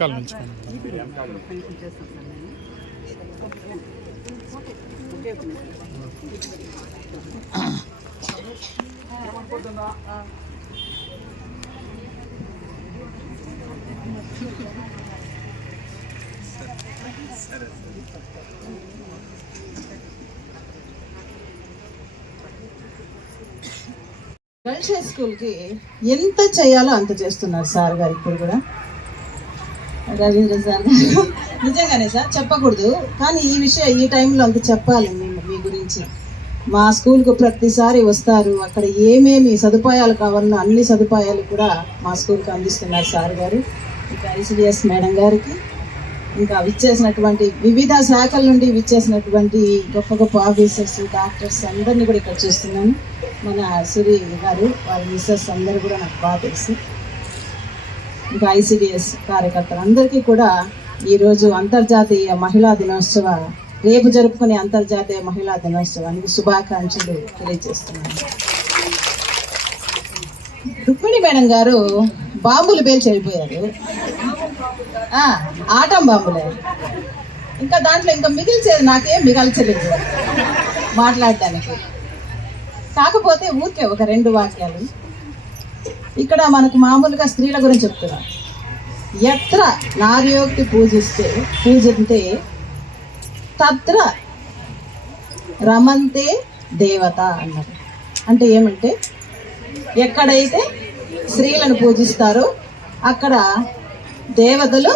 వెనకాల నుంచి గర్ల్స్ స్కూల్కి ఎంత చేయాలో అంత చేస్తున్నారు సార్ గారు ఇప్పుడు కూడా? రవీంద్ర సార్ గారు నిజంగానే సార్ చెప్పకూడదు. కానీ ఈ విషయం ఈ టైంలో అంత చెప్పాలి మేము మీ గురించి. మా స్కూల్కు ప్రతిసారి వస్తారు. అక్కడ ఏమేమి సదుపాయాలు కావాలన్నా అన్ని సదుపాయాలు కూడా మా స్కూల్కి అందిస్తున్నారు సార్ గారు. ఇంకా ఐసిడిఎస్ మేడం గారికి. ఇంకా విచ్చేసినటువంటి వివిధ శాఖల నుండి విచ్చేసినటువంటి గొప్ప గొప్ప ఆఫీసర్స్ డాక్టర్స్ అందరినీ కూడా ఇక్కడ చూస్తున్నాను. మన సిరి గారు వారి మిస్సెస్ అందరూ కూడా నాకు బాగా తెలుసు. ఇంకా ఐసిడిఎస్ కార్యకర్తలు. అందరికీ కూడా ఈరోజు అంతర్జాతీయ మహిళా దినోత్సవ రేపు జరుపుకునే అంతర్జాతీయ మహిళా దినోత్సవానికి శుభాకాంక్షలు తెలియజేస్తున్నాను. రుక్మిణి మేడం గారు బాంబులు పేల్చి వెళ్ళిపోయారు ఆటం బాంబులే. ఇంకా దాంట్లో ఇంకా మిగిల్చేది నాకేం మిగల్చలేదు మాట్లాడడానికి. కాకపోతే ఊరికే ఒక రెండు వాక్యాలు. ఇక్కడ మనకు మామూలుగా స్త్రీల గురించి చెప్తున్నారు ఎత్ర నార్యోక్తి పూజిస్తే పూజితే తత్ర రమంతే దేవత అన్నారు అంటే ఏమంటే ఎక్కడైతే స్త్రీలను పూజిస్తారో అక్కడ దేవతలు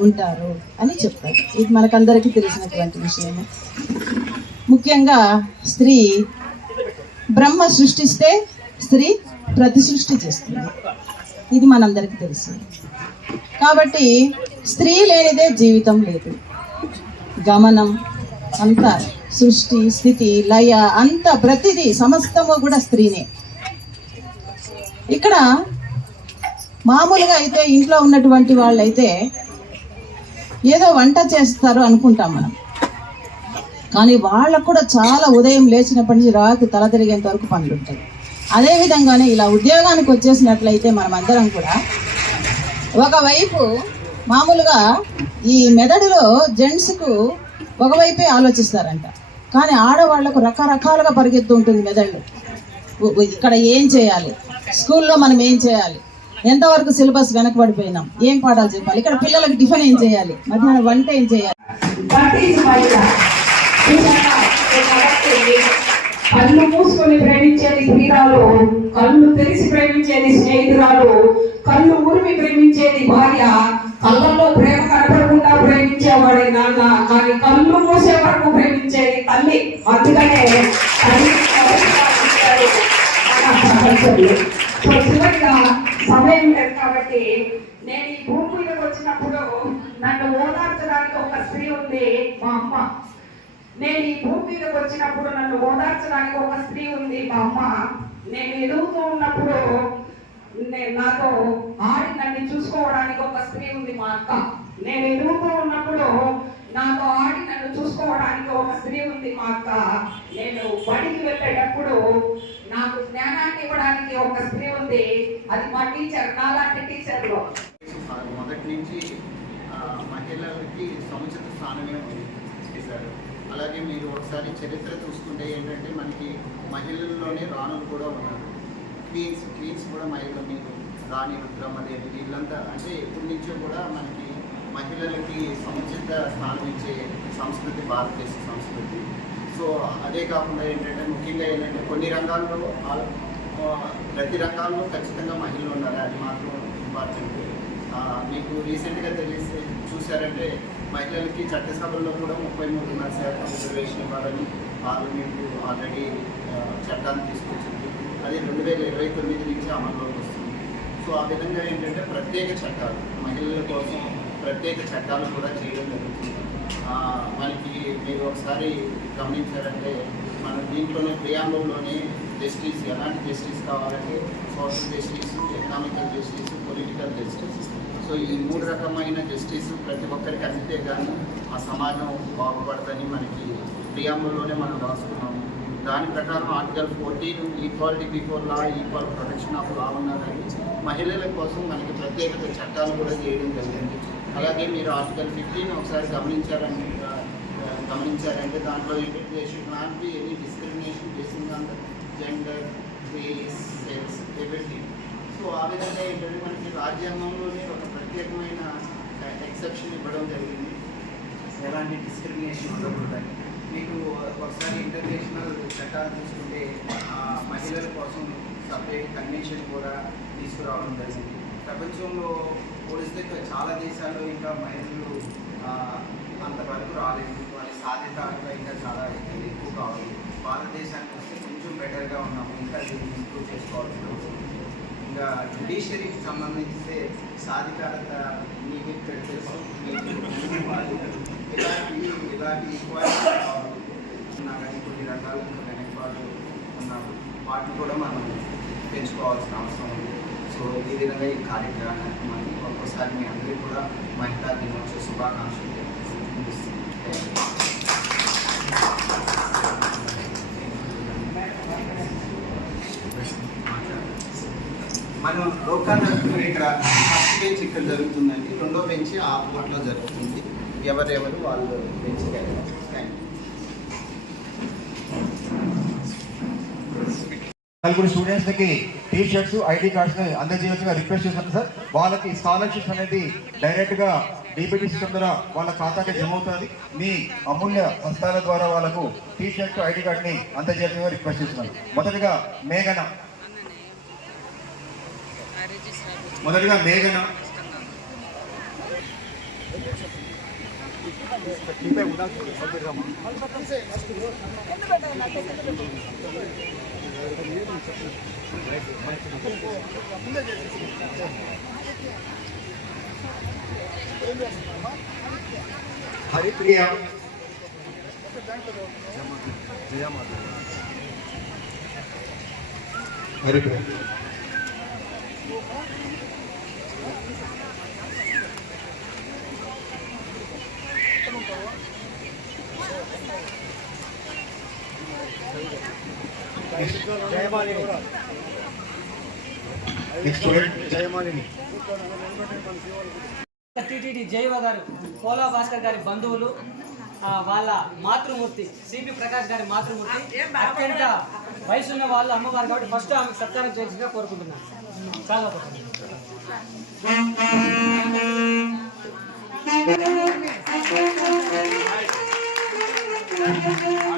ఉంటారు అని చెప్తారు. ఇది మనకందరికీ తెలిసినటువంటి విషయమే. ముఖ్యంగా స్త్రీ బ్రహ్మ సృష్టిస్తే స్త్రీ ప్రతి సృష్టి చేస్తుంది. ఇది మనందరికీ తెలుసు. కాబట్టి స్త్రీ లేనిదే జీవితం లేదు. గమనం అంత సృష్టి స్థితి లయ అంత ప్రతిదీ సమస్తము కూడా స్త్రీనే. ఇక్కడ మామూలుగా అయితే ఇంట్లో ఉన్నటువంటి వాళ్ళైతే ఏదో వంట చేస్తారు అనుకుంటాం మనం. కానీ వాళ్ళకు కూడా చాలా ఉదయం లేచినప్పటి నుంచి రాత్రి తల తిరిగేంత వరకు పనులు ఉంటాయి అదేవిధంగానే ఇలా ఉద్యోగానికి వచ్చేసినట్లయితే మనమందరం కూడా ఒకవైపు మామూలుగా ఈ మెదడులో జెంట్స్కు ఒకవైపే ఆలోచిస్తారంట. కానీ ఆడవాళ్ళకు రకరకాలుగా పరిగెత్తు ఉంటుంది మెదళ్ళు. ఇక్కడ ఏం చేయాలి? స్కూల్లో మనం ఏం చేయాలి? ఎంతవరకు సిలబస్ వెనకబడిపోయినాం? ఏం పాఠాలు చెప్పాలి? ఇక్కడ పిల్లలకు టిఫిన్ ఏం చేయాలి? మధ్యాహ్నం వంట ఏం చేయాలి? కళ్ళు మూసుకొని ప్రేమించేది ప్రియురాలు కళ్ళు తెరిచి ప్రేమించేది స్నేహితురాలు కళ్ళు ఊరిమి ప్రేమించేది భార్య కళ్ళల్లో ప్రేమ కనపడకుండా ప్రేమించేవాడే నాన్న కానీ కళ్ళు మూసే వరకు ప్రేమించేది తల్లి. అందుకనే తల్లి సో చివరిగా సమయం లేదు కాబట్టి నేను ఈ భూమి మీదకి వచ్చినప్పుడు నన్ను ఓదార్చడానికి ఒక స్త్రీ ఉంది మా అమ్మ. నేను ఈ భూమి మీదకి వచ్చినప్పుడు నన్ను ఓదార్చడానికి ఒక స్త్రీ ఉంది మా అమ్మ. నేను ఎదుగుతూ ఉన్నప్పుడు నేను నాతో ఆడి నన్ను చూసుకోవడానికి ఒక స్త్రీ ఉంది మా అక్క. నేను ఎదుగుతూ ఉన్నప్పుడు నాతో ఆడి నన్ను చూసుకోవడానికి ఒక స్త్రీ ఉంది మా అక్క. నేను బడికి వెళ్ళేటప్పుడు నాకు జ్ఞానాన్ని ఇవ్వడానికి ఒక స్త్రీ ఉంది. అది మా టీచర్ నాలాంటి టీచర్లో మొదటి నుంచి మహిళలకి సముచిత స్థానమే చేశారు. అలాగే మీరు ఒకసారి చరిత్ర చూసుకుంటే ఏంటంటే మనకి మహిళల్లోనే రాణులు కూడా ఉన్నారు. క్వీన్స్ క్వీన్స్ కూడా మహిళలు మీరు రాణి రుద్రమ్మదేవి వీళ్ళంతా అంటే ఎప్పటి నుంచో కూడా మనకి మహిళలకి సముచిత స్థానం ఇచ్చే సంస్కృతి భారతదేశ సంస్కృతి. సో అదే కాకుండా ఏంటంటే ముఖ్యంగా ఏంటంటే కొన్ని రంగాల్లో ప్రతి రంగాల్లో ఖచ్చితంగా మహిళలు ఉన్నారు. అది మాత్రం ఇంపార్టెంట్. మీకు రీసెంట్గా తెలిసి చూశారంటే మహిళలకి చట్టసభల్లో కూడా ముప్పై మూడున్నర శాతం రిజర్వేషన్ ఇవ్వాలని పార్లమెంటు ఆల్రెడీ చట్టాన్ని తీసుకొచ్చింది. అది రెండు వేల ఇరవై తొమ్మిది నుంచి అమల్లోకి వస్తుంది. సో ఆ విధంగా ఏంటంటే ప్రత్యేక చట్టాలు మహిళల కోసం ప్రత్యేక చట్టాలు కూడా చేయడం జరుగుతుంది. మనకి మీరు ఒకసారి గమనించారంటే మన దీంట్లోనే ప్రియాంబుల్లోనే జస్టిస్ ఎలాంటి జస్టిస్ కావాలంటే social justice economical justice political justice. So ఈ మూడు రకమైన జస్టిస్ ప్రతి ఒక్కరికి అందితే కానీ ఆ సమాజం బాగుపడదని మనకి ప్రియాంబుల్లోనే మనం రాసుకున్నాము. దాని ప్రకారం article fourteen equality before law equal protection of law ఉన్నదని మహిళల కోసం మనకి ప్రత్యేకత చట్టాలు కూడా చేయడం జరిగింది. అలాగే మీరు ఆర్టికల్ ఫిఫ్టీన్ ఒకసారి గమనించారని గమనించారంటే దాంట్లో ఏంటంటే should not be any discrimination basing on gender race sex everything so ఆ విధంగా ఏంటంటే మనకి రాజ్యాంగంలోనే ఒక ప్రత్యేకమైన ఎక్సెప్షన్ ఇవ్వడం జరిగింది. ఎలాంటి డిస్క్రిమినేషన్ ఉండకూడదని. మీకు ఒకసారి ఇంటర్నేషనల్ చట్టాలు తీసుకుంటే మహిళల కోసం సపరేట్ కన్వెన్షన్ కూడా తీసుకురావడం జరిగింది. ప్రపంచంలో పోలిస్తే చాలా దేశాల్లో ఇంకా మహిళలు అంతవరకు రాలేదు. వారి సాధ్యత ఇంకా చాలా ఎక్కువ కావాలి భారతదేశానికి వస్తే కొంచెం బెటర్గా ఉన్నాము. ఇంకా దీన్ని ఇంప్రూవ్ చేసుకోవాల్సిన అవసరం ఇంకా జుడిషియరీకి సంబంధించి సాధికారత మీకు ఇక్కడ తెలుసు. ఇలాంటి ఇలాంటి ఈక్వాలిటీ ఉన్నా కానీ కొన్ని రకాల వెనకబాటు ఉన్నారు వాటిని కూడా మనం పెంచుకోవాల్సిన అవసరం ఉంది. సో ఈ విధంగా ఈ కార్యక్రమాన్ని ఒక్కసారి మీ అందరికీ కూడా మహిళా దినోత్సవ శుభాకాంక్షలు మనం లోకాన్ని ఇక్కడ ఫస్ట్ బెంచ్ ఇక్కడ జరుగుతుందండి. రెండో బెంచ్ ఆ బోట్లో జరుగుతుంది. ఎవరెవరు వాళ్ళు బెంచ్కి నలుగురు స్టూడెంట్స్కి టీ షర్ట్స్ ఐడి కార్డ్స్ని అందజేయవచ్చుగా రిక్వెస్ట్ చేస్తున్నాను సార్ వాళ్ళకి స్కాలర్షిప్ అనేది డైరెక్ట్గా డిబిటీ సిస్టమ్ ద్వారా వాళ్ళ ఖాతాకి జమ అవుతుంది. మీ అమూల్య సంస్థల ద్వారా వాళ్ళకు టీ షర్ట్ ఐడి కార్డ్ని అందజేయవచ్చుగా రిక్వెస్ట్ చేస్తున్నాను మొదటిగా మేఘన మొదటిగా మేఘన. హరిప్రియ. హరిప్రియ. టిటిడి జైవ గారు పోలా భాస్కర్ గారి బంధువులు ఆ, వాళ్ళ మాతృమూర్తి సిపి ప్రకాష్ గారి మాతృమూర్తి అత్యంత వయసున్న వాళ్ళు అమ్మవారు కాబట్టి ఫస్ట్ ఆమెకు సత్కారం చేసిందిగా కోరుకుంటున్నాను. చాలా బాగుంది. ఇంకో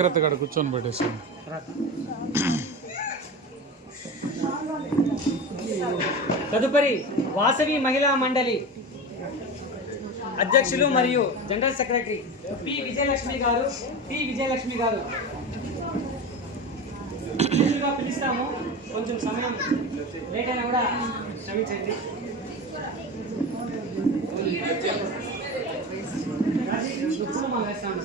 కూర్చోండి తదుపరి జాగ్రత్తగా కూర్చొని పెట్టేసాను తదుపరి వాసవి మహిళా మండలి అధ్యక్షులు మరియు జనరల్ సెక్రటరీ పి విజయలక్ష్మి గారు పి విజయలక్ష్మి గారు. పిలుస్తాము. కొంచెం సమయం లేట్ అయినా కూడా క్షమించండి. ఉప్మా వేస్తాను.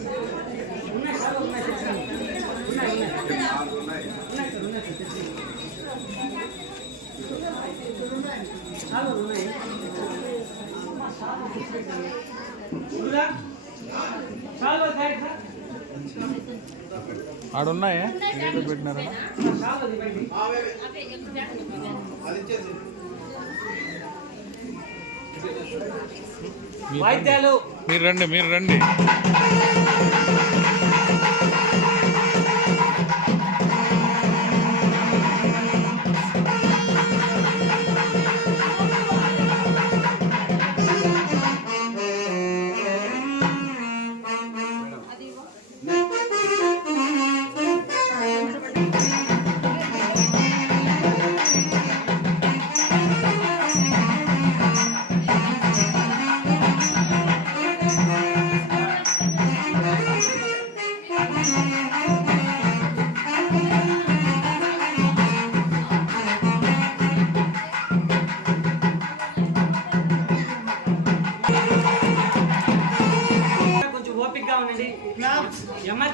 ఆడున్నాయా? ఏదో పెట్టినారా మీరు రండి మీరు రండి.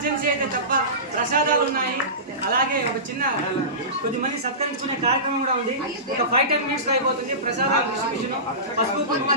ఎమర్జెన్సీ అయితే తప్ప ప్రసాదాలు ఉన్నాయి. అలాగే ఒక చిన్న కొద్దిమంది సత్కరించుకునే కార్యక్రమం కూడా ఉంది. ఒక ఫైవ్ టెన్ మినిట్స్ అయిపోతుంది ప్రసాదాలు డిస్ట్రిబ్యూషన్ పసుపు కుంకుమ